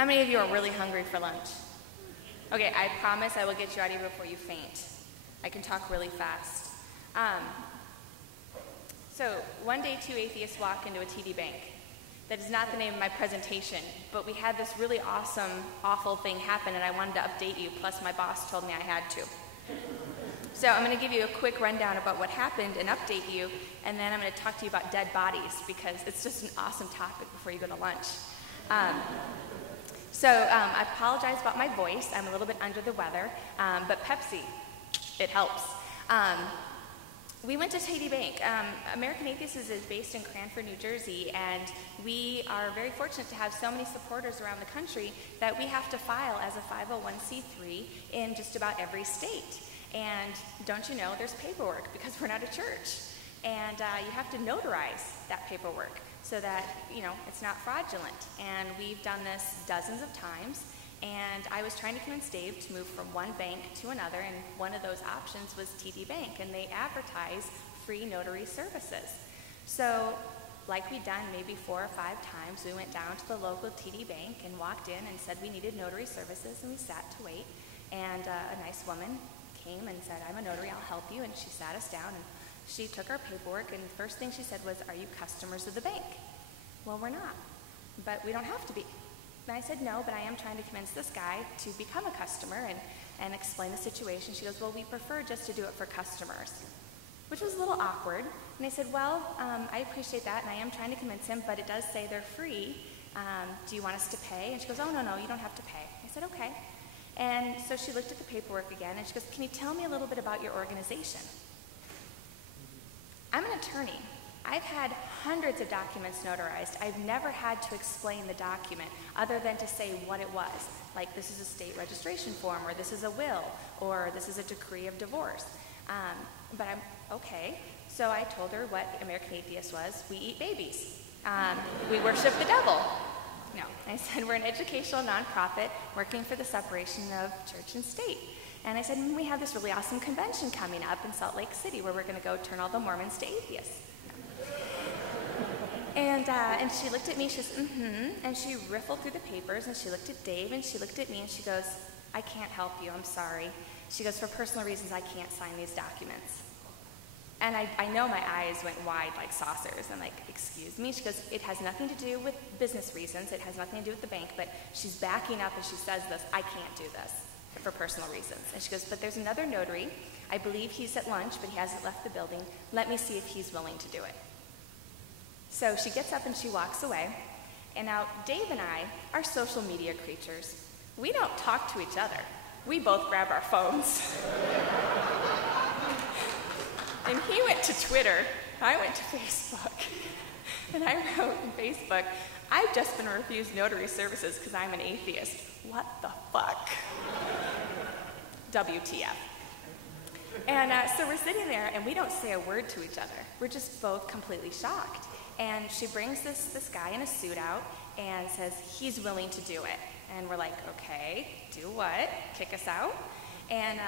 How many of you are really hungry for lunch? Okay, I promise I will get you out of here before you faint. I can talk really fast. So one day, two atheists walk into a TD Bank. That is not the name of my presentation, but we had this really awesome, awful thing happen, and I wanted to update you, plus my boss told me I had to. So I'm going to give you a quick rundown about what happened and update you, and then I'm going to talk to you about dead bodies, because it's just an awesome topic before you go to lunch. I apologize about my voice. I'm a little bit under the weather, but Pepsi, it helps. We went to TD Bank. American Atheists is based in Cranford, New Jersey, and we are very fortunate to have so many supporters around the country that we have to file as a 501c3 in just about every state. And don't you know, there's paperwork because we're not a church. And you have to notarize that paperwork so that, you know, it's not fraudulent. And we've done this dozens of times. And I was trying to convince Dave to move from one bank to another, and one of those options was TD Bank, and they advertise free notary services. So, like we'd done maybe 4 or 5 times, we went down to the local TD Bank and walked in and said we needed notary services, and we sat to wait. And a nice woman came and said, "I'm a notary, I'll help you," and she sat us down, and she took our paperwork, and the first thing she said was, "Are you customers of the bank?" Well, we're not, but we don't have to be. And I said, "No, but I am trying to convince this guy to become a customer and explain the situation." She goes, "Well, we prefer just to do it for customers," which was a little awkward. And I said, "Well, I appreciate that, and I am trying to convince him, but it does say they're free. Do you want us to pay?" And she goes, "Oh, no, you don't have to pay." I said, "Okay." And so she looked at the paperwork again, and she goes, "Can you tell me a little bit about your organization?" I'm an attorney. I've had hundreds of documents notarized. I've never had to explain the document other than to say what it was. Like, this is a state registration form, or this is a will, or this is a decree of divorce. But I'm okay. So I told her what American Atheist was. We eat babies. We worship the devil. No, I said we're an educational nonprofit working for the separation of church and state. And I said, we have this really awesome convention coming up in Salt Lake City where we're going to go turn all the Mormons to atheists. And she looked at me, she says, and she riffled through the papers, and she looked at Dave, and she looked at me, and she goes, "I can't help you, I'm sorry." She goes, "For personal reasons, I can't sign these documents." And I know my eyes went wide like saucers. I'm like, "Excuse me?" She goes, "It has nothing to do with business reasons, it has nothing to do with the bank," but she's backing up and she says this, "I can't do this for personal reasons." And she goes, "But there's another notary, I believe he's at lunch, but he hasn't left the building. Let me see if he's willing to do it." So she gets up and she walks away. And now Dave and I are social media creatures. We don't talk to each other. We both grab our phones. And he went to Twitter, I went to Facebook. And I wrote on Facebook, "I've just been refused notary services because I'm an atheist. What the fuck?" WTF. And so we're sitting there, and we don't say a word to each other. We're just both completely shocked. And she brings this guy in a suit out and says, he's willing to do it. And we're like, "Okay, do what? Kick us out?" And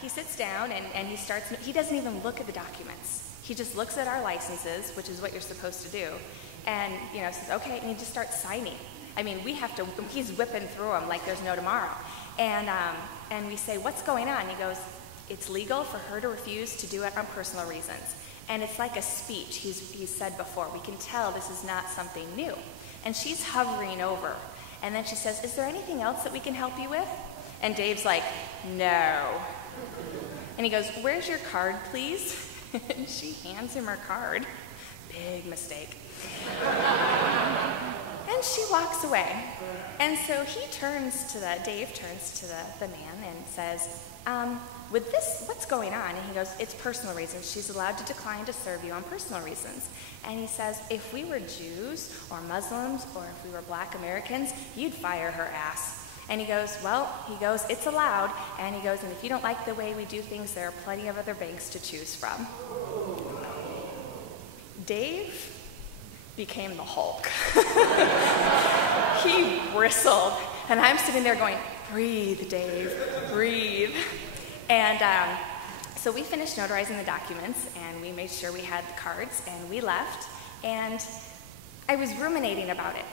he sits down, and he doesn't even look at the documents. He just looks at our licenses, which is what you're supposed to do, and, says, "Okay," and he just starts signing. I mean, he's whipping through them like there's no tomorrow. And we say, "What's going on?" And he goes, "It's legal for her to refuse to do it on personal reasons." And it's like a speech he's said before. We can tell this is not something new. And she's hovering over. And then she says, "Is there anything else that we can help you with?" And Dave's like, "No." And he goes, "Where's your card, please?" And she hands him her card. Big mistake. And she walks away. And so Dave turns to the man and says, "With this, what's going on?" And he goes, "It's personal reasons. She's allowed to decline to serve you on personal reasons." And he says, "If we were Jews or Muslims or if we were Black Americans, you'd fire her ass." And he goes, "It's allowed." And he goes, "And if you don't like the way we do things, there are plenty of other banks to choose from." Dave became the Hulk. He bristled. And I'm sitting there going, "Breathe, Dave, breathe." And so we finished notarizing the documents, and we made sure we had the cards, and we left. And I was ruminating about it.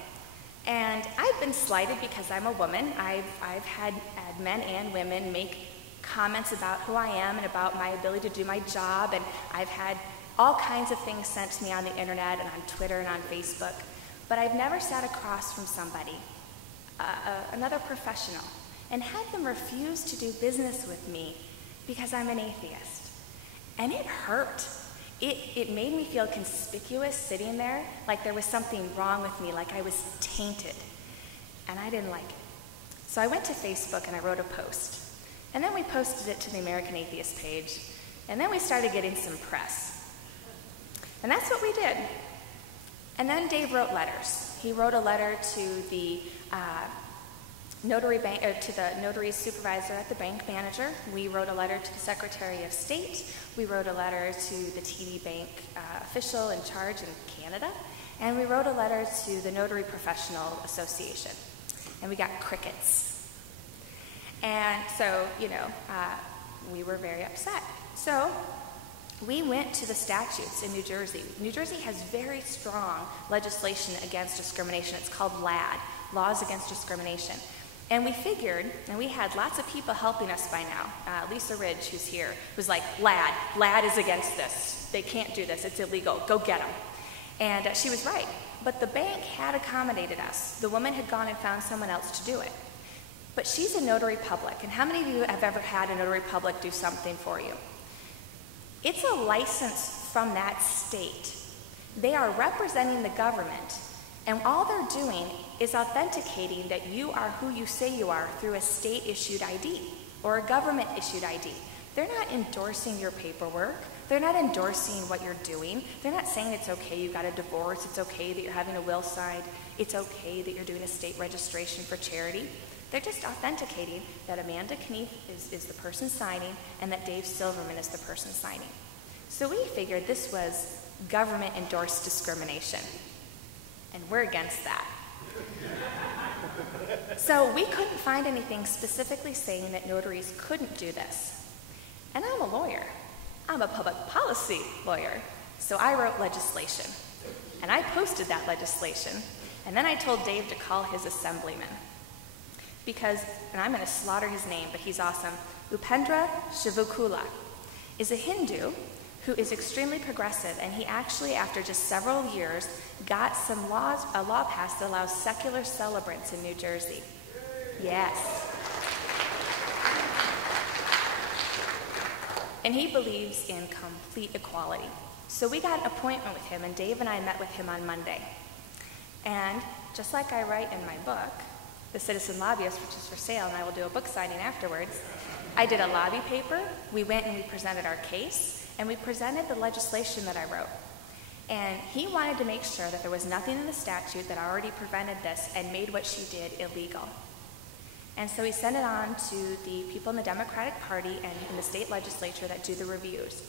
And I've been slighted because I'm a woman. I've had men and women make comments about who I am and about my ability to do my job, and I've had all kinds of things sent to me on the internet and on Twitter and on Facebook. But I've never sat across from somebody, another professional, and had them refuse to do business with me because I'm an atheist. And it hurt. It made me feel conspicuous sitting there, like there was something wrong with me, like I was tainted. And I didn't like it. So I went to Facebook and I wrote a post. And then we posted it to the American Atheist page. And then we started getting some press. And that's what we did. And then Dave wrote letters. He wrote a letter to the notary supervisor at the bank manager. We wrote a letter to the Secretary of State. We wrote a letter to the TD Bank official in charge in Canada. And we wrote a letter to the Notary Professional Association. And we got crickets. And so, we were very upset. So we went to the statutes in New Jersey. New Jersey has very strong legislation against discrimination. It's called LAD, Laws Against Discrimination. And we figured, and we had lots of people helping us by now. Lisa Ridge, who's here, was like, LAD is against this. They can't do this. It's illegal. Go get them. And she was right. But the bank had accommodated us. The woman had gone and found someone else to do it. But she's a notary public. And how many of you have ever had a notary public do something for you? It's a license from that state. They are representing the government, and all they're doing is authenticating that you are who you say you are through a state-issued ID or a government-issued ID. They're not endorsing your paperwork. They're not endorsing what you're doing. They're not saying it's okay you got a divorce, it's okay that you're having a will signed, it's okay that you're doing a state registration for charity. They're just authenticating that Amanda Knief is the person signing and that Dave Silverman is the person signing. So we figured this was government-endorsed discrimination, and we're against that. So we couldn't find anything specifically saying that notaries couldn't do this. And I'm a lawyer. I'm a public policy lawyer. So I wrote legislation, and I posted that legislation, and then I told Dave to call his assemblyman. Because, and I'm going to slaughter his name, but he's awesome, Upendra Shivukula is a Hindu who is extremely progressive, and he actually, after just several years, got a law passed that allows secular celebrants in New Jersey. Yes. And he believes in complete equality. So we got an appointment with him, and Dave and I met with him on Monday. And just like I write in my book, the Citizen Lobbyist, which is for sale, and I will do a book signing afterwards, I did a lobby paper. We went and we presented our case, and we presented the legislation that I wrote. And he wanted to make sure that there was nothing in the statute that already prevented this and made what she did illegal. And so he sent it on to the people in the Democratic Party and in the state legislature that do the reviews.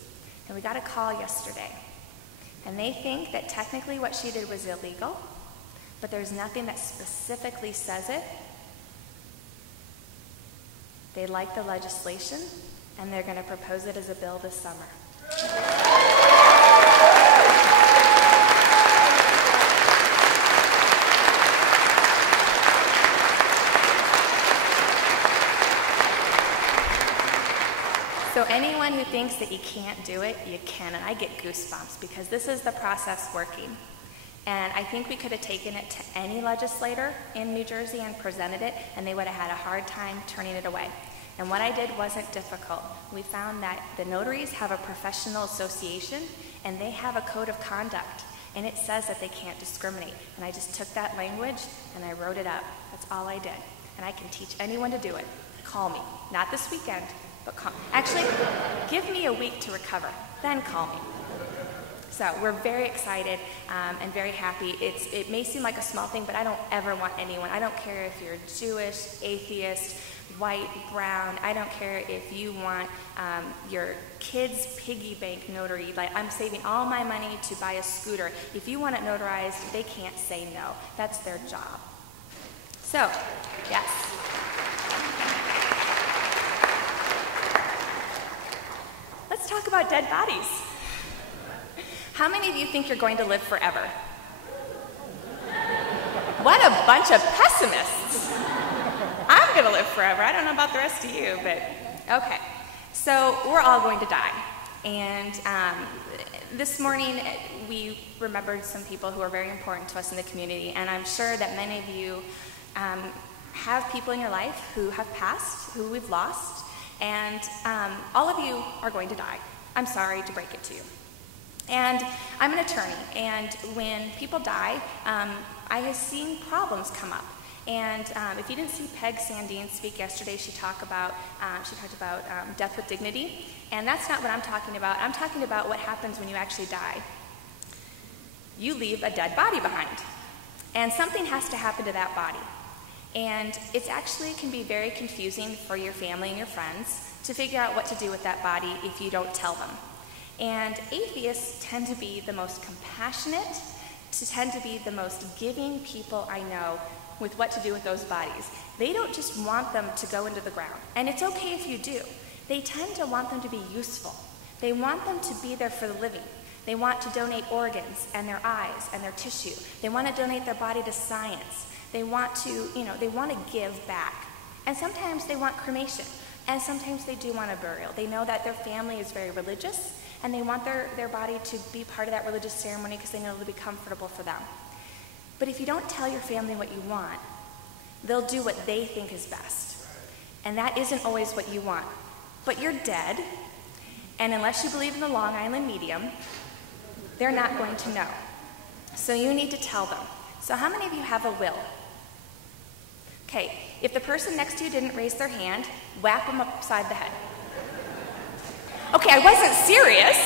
And we got a call yesterday. And they think that technically what she did was illegal, but there's nothing that specifically says it. They like the legislation, and they're going to propose it as a bill this summer. So anyone who thinks that you can't do it, you can, and I get goosebumps because this is the process working. And I think we could have taken it to any legislator in New Jersey and presented it, and they would have had a hard time turning it away. And what I did wasn't difficult. We found that the notaries have a professional association, and they have a code of conduct, and it says that they can't discriminate. And I just took that language, and I wrote it up. That's all I did. And I can teach anyone to do it. Call me. Not this weekend, but call. Actually, give me a week to recover, then call me. So we're very excited and very happy. It may seem like a small thing, but I don't ever want anyone. I don't care if you're Jewish, atheist, white, brown. I don't care if you want your kid's piggy bank notary. Like, I'm saving all my money to buy a scooter. If you want it notarized, they can't say no. That's their job. So, yes. Let's talk about dead bodies. How many of you think you're going to live forever? What a bunch of pessimists. I'm going to live forever. I don't know about the rest of you, but okay. So we're all going to die. And this morning we remembered some people who are very important to us in the community. And I'm sure that many of you have people in your life who have passed, who we've lost. And all of you are going to die. I'm sorry to break it to you. And I'm an attorney. And when people die, I have seen problems come up. And if you didn't see Peg Sandine speak yesterday, she talked about death with dignity. And that's not what I'm talking about. I'm talking about what happens when you actually die. You leave a dead body behind. And something has to happen to that body. And it actually can be very confusing for your family and your friends to figure out what to do with that body if you don't tell them. And atheists tend to be the most compassionate, tend to be the most giving people I know with what to do with those bodies. They don't just want them to go into the ground. And it's okay if you do. They tend to want them to be useful. They want them to be there for the living. They want to donate organs and their eyes and their tissue. They want to donate their body to science. They want to, they want to give back. And sometimes they want cremation. And sometimes they do want a burial. They know that their family is very religious, and they want their body to be part of that religious ceremony because they know it'll be comfortable for them. But if you don't tell your family what you want, they'll do what they think is best. And that isn't always what you want. But you're dead, and unless you believe in the Long Island medium, they're not going to know. So you need to tell them. So how many of you have a will? Okay, if the person next to you didn't raise their hand, whap them upside the head. Okay, I wasn't serious.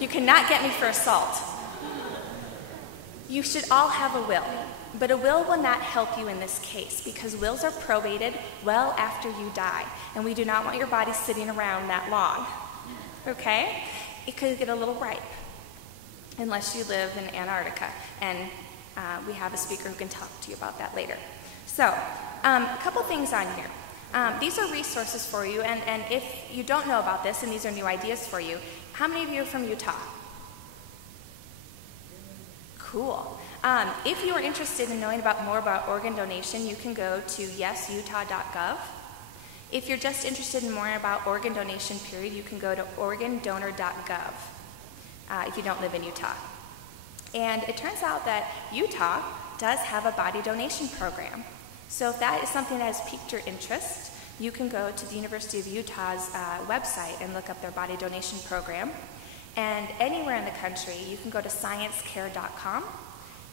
You cannot get me for assault. You should all have a will, but a will not help you in this case because wills are probated well after you die, and we do not want your body sitting around that long, okay? It could get a little ripe, unless you live in Antarctica, and we have a speaker who can talk to you about that later. So, a couple things on here. These are resources for you, and if you don't know about this, and these are new ideas for you, how many of you are from Utah? Cool. If you are interested in knowing more about organ donation, you can go to yesutah.gov. If you're just interested in more about organ donation, period, you can go to organdonor.gov if you don't live in Utah. And it turns out that Utah does have a body donation program. So if that is something that has piqued your interest, you can go to the University of Utah's website and look up their body donation program. And anywhere in the country, you can go to sciencecare.com,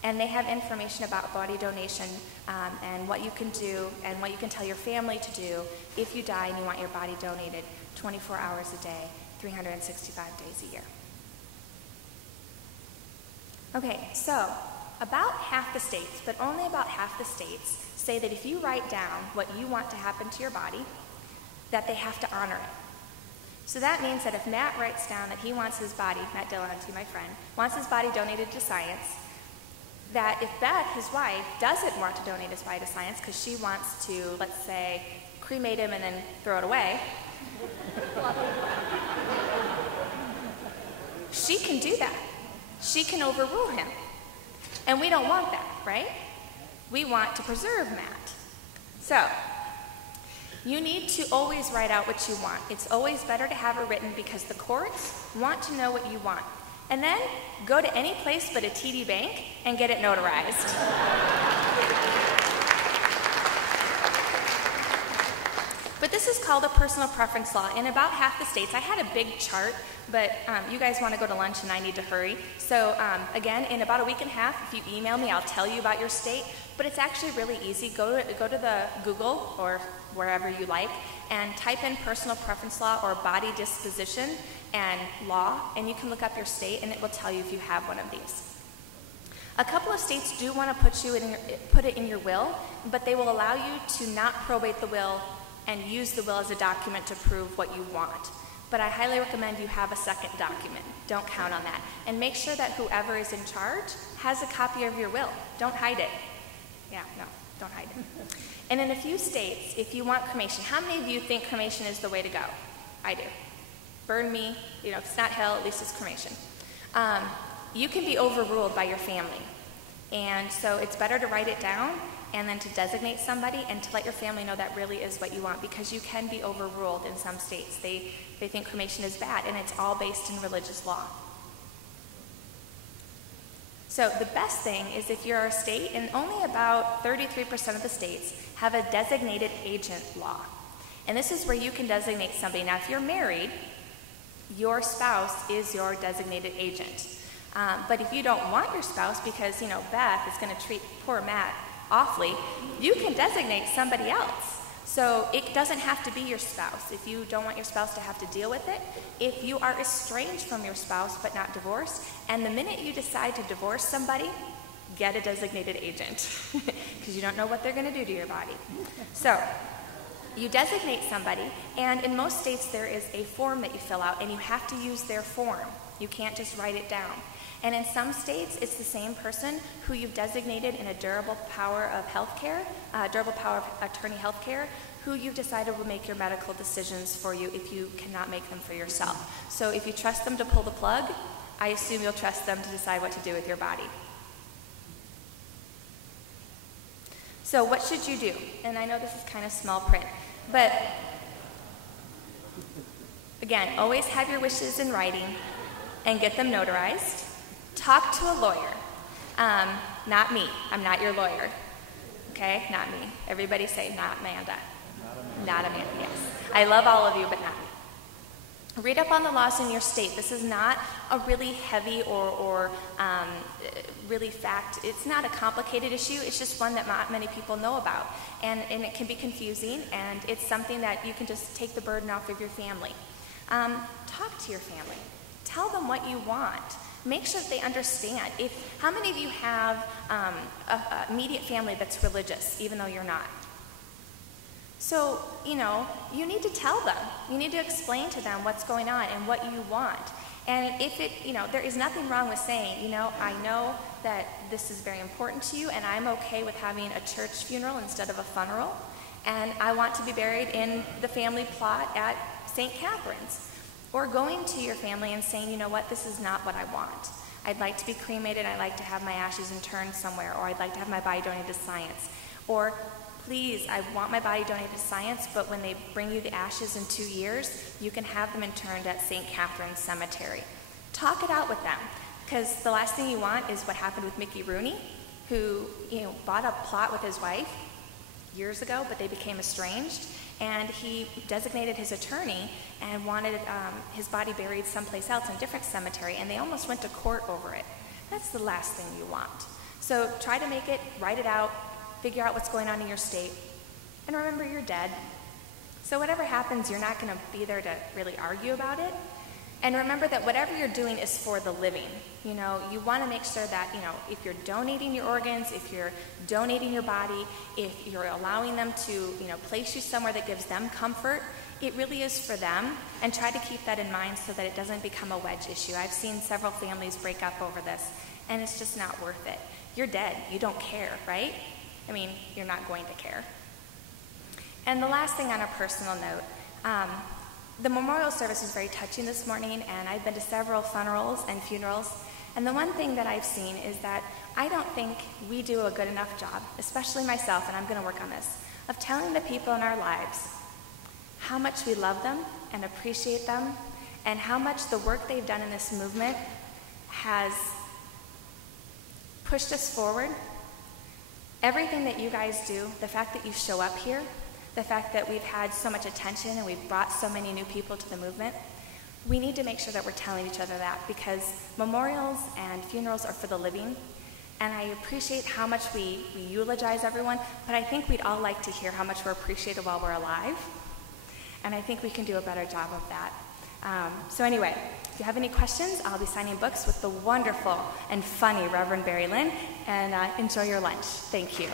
and they have information about body donation and what you can do and what you can tell your family to do if you die and you want your body donated 24 hours a day, 365 days a year. Okay, so about half the states, but only about half the states, say that if you write down what you want to happen to your body, that they have to honor it. So that means that if Matt writes down that he wants his body, Matt Dillonty, my friend, wants his body donated to science, that if Beth, his wife, doesn't want to donate his body to science because she wants to, let's say, cremate him and then throw it away, she can do that. She can overrule him. And we don't want that, right? We want to preserve Matt. So, you need to always write out what you want. It's always better to have it written because the courts want to know what you want. And then go to any place but a TD bank and get it notarized. But this is called a personal preference law. In about half the states, I had a big chart, but you guys want to go to lunch and I need to hurry. So again, in about a week and a half, if you email me, I'll tell you about your state. But it's actually really easy. Go to the Google or wherever you like and type in personal preference law or body disposition and law, and you can look up your state and it will tell you if you have one of these. A couple of states do want to put it in your will, but they will allow you to not probate the will and use the will as a document to prove what you want. But I highly recommend you have a second document. Don't count on that. And make sure that whoever is in charge has a copy of your will. Don't hide it. Yeah, no, don't hide it. And in a few states, if you want cremation, how many of you think cremation is the way to go? I do. Burn me, if it's not hell, at least it's cremation. You can be overruled by your family. And so it's better to write it down and then to designate somebody and to let your family know that really is what you want, because you can be overruled in some states. They think cremation is bad, and it's all based in religious law. So the best thing is if you're a state, and only about 33% of the states have a designated agent law. And this is where you can designate somebody. Now, if you're married, your spouse is your designated agent. But if you don't want your spouse because, Beth is going to treat poor Matt awfully, you can designate somebody else. So it doesn't have to be your spouse. If you don't want your spouse to have to deal with it, if you are estranged from your spouse but not divorced, and the minute you decide to divorce somebody, get a designated agent because you don't know what they're going to do to your body. So you designate somebody, and in most states there is a form that you fill out, and you have to use their form. You can't just write it down. And in some states, it's the same person who you've designated in a durable power of healthcare, durable power of attorney healthcare, who you've decided will make your medical decisions for you if you cannot make them for yourself. So if you trust them to pull the plug, I assume you'll trust them to decide what to do with your body. So what should you do? And I know this is kind of small print, but again, always have your wishes in writing and get them notarized. Talk to a lawyer. Not me. I'm not your lawyer. Okay? Not me. Everybody say, not Amanda. Not Amanda, yes. I love all of you, but not me. Read up on the laws in your state. This is not a really heavy or really it's not a complicated issue. It's just one that not many people know about. And it can be confusing, and it's something that you can just take the burden off of your family. Talk to your family. Tell them what you want. Make sure that they understand. How many of you have an immediate family that's religious, even though you're not? So, you need to tell them. You need to explain to them what's going on and what you want. And if there is nothing wrong with saying, I know that this is very important to you, and I'm okay with having a church funeral instead of a funeral, and I want to be buried in the family plot at St. Catherine's. Or going to your family and saying, this is not what I want. I'd like to be cremated, I'd like to have my ashes interned somewhere, or I'd like to have my body donated to science. Or, please, I want my body donated to science, but when they bring you the ashes in 2 years, you can have them interned at St. Catherine's Cemetery. Talk it out with them, because the last thing you want is what happened with Mickey Rooney, who bought a plot with his wife years ago, but they became estranged. And he designated his attorney and wanted his body buried someplace else in a different cemetery, and they almost went to court over it. That's the last thing you want. So try to make it, write it out, figure out what's going on in your state, and remember you're dead. So whatever happens, you're not going to be there to really argue about it. And remember that whatever you're doing is for the living. You want to make sure that, if you're donating your organs, if you're donating your body, if you're allowing them to, place you somewhere that gives them comfort, it really is for them. And try to keep that in mind so that it doesn't become a wedge issue. I've seen several families break up over this, and it's just not worth it. You're dead. You don't care, right? You're not going to care. And the last thing on a personal note, the memorial service was very touching this morning, and I've been to several funerals and funerals, and the one thing that I've seen is that I don't think we do a good enough job, especially myself, and I'm going to work on this, of telling the people in our lives how much we love them and appreciate them, and how much the work they've done in this movement has pushed us forward. Everything that you guys do, the fact that you show up here, the fact that we've had so much attention and we've brought so many new people to the movement, we need to make sure that we're telling each other that, because memorials and funerals are for the living, and I appreciate how much we eulogize everyone, but I think we'd all like to hear how much we're appreciated while we're alive, and I think we can do a better job of that. So anyway, if you have any questions, I'll be signing books with the wonderful and funny Reverend Barry Lynn, and enjoy your lunch. Thank you.